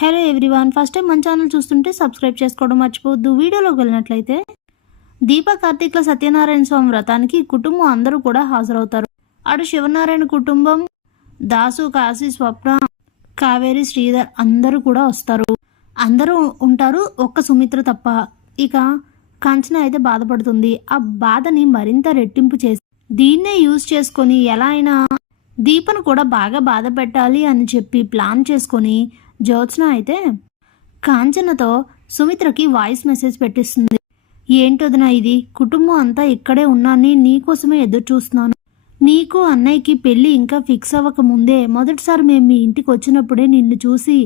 Hello everyone, first time మన channel చూస్తుంటే subscribe చేసుకోవడం మర్చిపోవద్దు. వీడియోలోకి వెళ్ళినట్లయితే దీప కార్తీక్ల సత్యనారాయణ స్వామి వ్రతానికి కుటుంబం అందరూ కూడా హాజరవుతారు. అటు శివనారాయణ కుటుంబం, దాసు, కాశీ, స్వప్న, కావేరి, శ్రీధర్ అందరూ కూడా వస్తారు. అందరూ ఉంటారు, ఒక్క సుమిత్ర తప్ప. ఇక కాంచన అయితే బాధపడుతుంది. ఆ బాధని మరింత రెట్టింపు చేసి దీన్నే యూజ్ చేసుకొని ఎలా అయినా దీపను కూడా బాగా బాధ పెట్టాలి అని చెప్పి ప్లాన్ చేసుకొని జ్యోత్స్న అయితే కాంచనతో సుమిత్రకి వాయిస్ మెసేజ్ పెట్టిస్తుంది. ఏంటొదినా ఇది, కుటుంబం అంతా ఇక్కడే ఉన్నాను, నీకోసమే ఎదురు చూస్తున్నాను. నీకు అన్నయ్యకి పెళ్ళి ఇంకా ఫిక్స్ అవ్వక ముందే మొదటిసారి మేము మీ ఇంటికి వచ్చినప్పుడే నిన్ను చూసి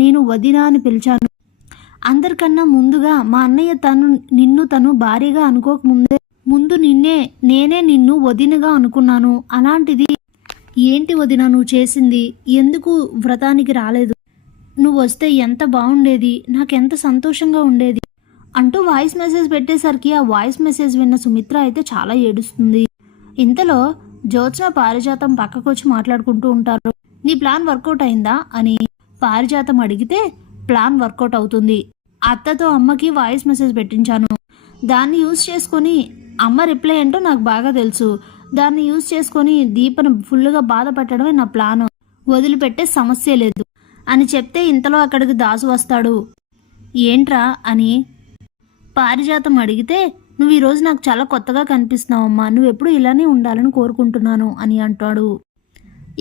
నేను వదినా అని పిలిచాను. అందరికన్నా ముందుగా మా అన్నయ్య నిన్ను భార్యగా అనుకోకముందే ముందు నేనే నిన్ను వదినగా అనుకున్నాను. అలాంటిది ఏంటి వదిన నువ్వు చేసింది, ఎందుకు వ్రతానికి రాలేదు, నువ్వు వస్తే ఎంత బాగుండేది, నాకెంత సంతోషంగా ఉండేది అంటూ వాయిస్ మెసేజ్ పెట్టేసరికి ఆ వాయిస్ మెసేజ్ విన్న సుమిత్ర అయితే చాలా ఏడుస్తుంది. ఇంతలో జ్యోత్స్న, పారిజాతం పక్కకొచ్చి మాట్లాడుకుంటూ ఉంటారు. నీ ప్లాన్ వర్కౌట్ అయిందా అని పారిజాతం అడిగితే ప్లాన్ వర్కౌట్ అవుతుంది. అత్తతో అమ్మకి వాయిస్ మెసేజ్ పెట్టించాను, దాన్ని యూజ్ చేసుకొని అమ్మ రిప్లై ఏంటో నాకు బాగా తెలుసు, దాన్ని యూజ్ చేసుకొని దీపను ఫుల్గా బాధ పెట్టడమే నా ప్లాను, వదిలిపెట్టే సమస్య లేదు అని చెప్తే ఇంతలో అక్కడికి దాసు వస్తాడు. ఏంట్రా అని పారిజాతం అడిగితే నువ్వు ఈరోజు నాకు చాలా కొత్తగా కనిపిస్తున్నావమ్మా, నువ్వెప్పుడు ఇలానే ఉండాలని కోరుకుంటున్నాను అని అంటాడు.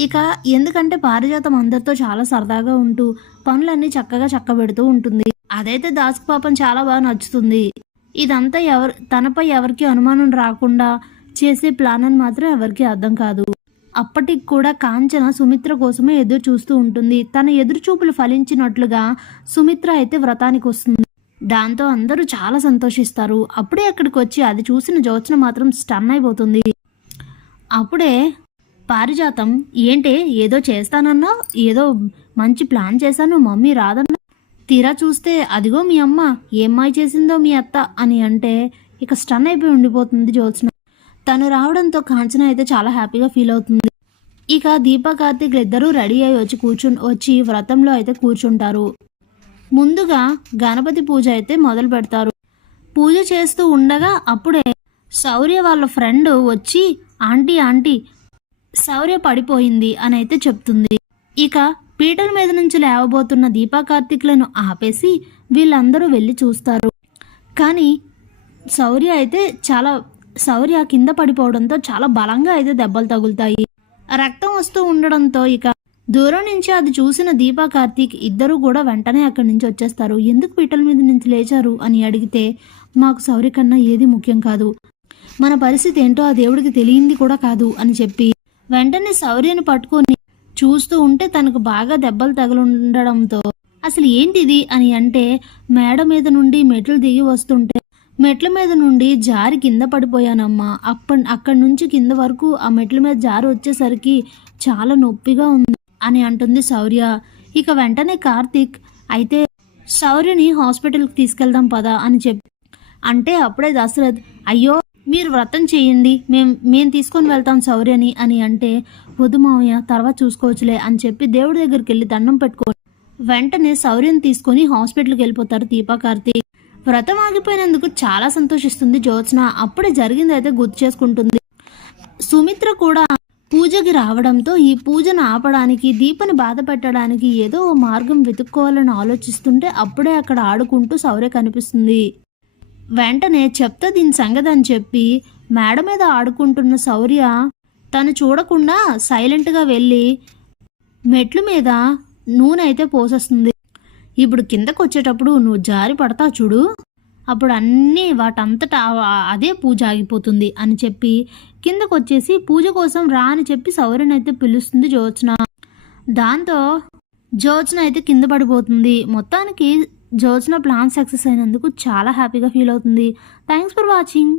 ఇక ఎందుకంటే పారిజాతం అందరితో చాలా సరదాగా ఉంటూ పనులన్నీ చక్కగా చక్కబెడుతూ ఉంటుంది. అదైతే దాసుకు పాపం చాలా బాగా నచ్చుతుంది. ఇదంతా తనపై ఎవరికి అనుమానం రాకుండా చేసే ప్లాన్ అని మాత్రం ఎవరికి అర్థం కాదు. అప్పటికి కూడా కాంచన సుమిత్ర కోసమే ఎదురు చూస్తూ ఉంటుంది. తన ఎదురు చూపులు ఫలించినట్లుగా సుమిత్ర అయితే వ్రతానికి వస్తుంది. దాంతో అందరూ చాలా సంతోషిస్తారు. అప్పుడే అక్కడికి వచ్చి అది చూసిన జ్యోత్స్న మాత్రం స్టన్ అయిపోతుంది. అప్పుడే పారిజాతం, ఏంటే ఏదో చేస్తానన్నావు, ఏదో మంచి ప్లాన్ చేశాను, మమ్మీ రాదన్నా, తీరా చూస్తే అదిగో మీ అమ్మ ఏం మాయ చేసిందో మీ అత్త అని అంటే ఇక స్టన్ అయిపోయి ఉండిపోతుంది జ్యోత్స్న. తను రావడంతో కాంచన అయితే చాలా హ్యాపీగా ఫీల్ అవుతుంది. ఇక దీప, కార్తీక్ ఇద్దరూ రెడీ అయి వచ్చి వ్రతంలో అయితే కూర్చుంటారు. ముందుగా గణపతి పూజ అయితే మొదలు పెడతారు. పూజ చేస్తూ ఉండగా అప్పుడే శౌర్య వాళ్ళ ఫ్రెండ్ వచ్చి ఆంటీ శౌర్య పడిపోయింది అని అయితే చెప్తుంది. ఇక పీటల మీద నుంచి లేవబోతున్న దీపా కార్తీక్లను ఆపేసి వీళ్ళందరూ వెళ్ళి చూస్తారు. కానీ శౌర్య కింద పడిపోవడంతో చాలా బలంగా అయితే దెబ్బలు తగులుతాయి. రక్తం వస్తూ ఉండడంతో ఇక దూరం నుంచి అది చూసిన దీపా, కార్తీక్ ఇద్దరు కూడా వెంటనే అక్కడి నుంచి వచ్చేస్తారు. ఎందుకు పీటల మీద నుంచి లేచారు అని అడిగితే మాకు శౌర్య కన్నా ఏది ముఖ్యం కాదు, మన పరిస్థితి ఏంటో ఆ దేవుడికి తెలియంది కూడా కాదు అని చెప్పి వెంటనే శౌర్యను పట్టుకొని చూస్తూ ఉంటే తనకు బాగా దెబ్బలు తగులుండడంతో అసలు ఏంటిది అని అంటే మేడ మీద నుండి మెట్లు దిగి వస్తుంటే మెట్ల మీద నుండి జారి కింద పడిపోయానమ్మా, అక్కడి నుంచి కింద వరకు ఆ మెట్ల మీద జారి వచ్చేసరికి చాలా నొప్పిగా ఉంది అని అంటుంది శౌర్య. ఇక వెంటనే కార్తీక్, అయితే శౌర్యని హాస్పిటల్కి తీసుకెళ్దాం పదా అని చెప్పి అంటే అప్పుడే దశరథ్, అయ్యో మీరు వ్రతం చేయండి, మేము తీసుకొని వెళ్తాం శౌర్యని అని అంటే వద్దు మావయ్య తర్వాత చూసుకోవచ్చులే అని చెప్పి దేవుడి దగ్గరికి వెళ్ళి దండం పెట్టుకొని వెంటనే శౌర్యని తీసుకొని హాస్పిటల్కి వెళ్ళిపోతారు దీపా, కార్తీక్. వ్రతం ఆగిపోయినందుకు చాలా సంతోషిస్తుంది జ్యోత్స్న. అప్పుడే జరిగింది అయితే గుర్తు చేసుకుంటుంది. సుమిత్ర కూడా పూజకి రావడంతో ఈ పూజను ఆపడానికి, దీపని బాధ పెట్టడానికి ఏదో ఓ మార్గం వెతుక్కోవాలని ఆలోచిస్తుంటే అప్పుడే అక్కడ ఆడుకుంటూ శౌర్య కనిపిస్తుంది. వెంటనే చెప్తా దీని సంగతి అని చెప్పి మేడ మీద ఆడుకుంటున్న శౌర్య తను చూడకుండా సైలెంట్గా వెళ్ళి మెట్ల మీద నూనె అయితే పోసేస్తుంది. ఇప్పుడు కిందకు వచ్చేటప్పుడు నువ్వు జారి పడతావు చూడు, అప్పుడు అన్నీ వాటంతటా అదే పూజ ఆగిపోతుంది అని చెప్పి కిందకు వచ్చేసి పూజ కోసం రా అని చెప్పి శౌర్యని అయితే పిలుస్తుంది జ్యోత్స్న. దాంతో జ్యోత్స్న అయితే కింద పడిపోతుంది. మొత్తానికి జ్యోత్స్న ప్లాన్ సక్సెస్ అయినందుకు చాలా హ్యాపీగా ఫీల్ అవుతుంది. Thanks for watching.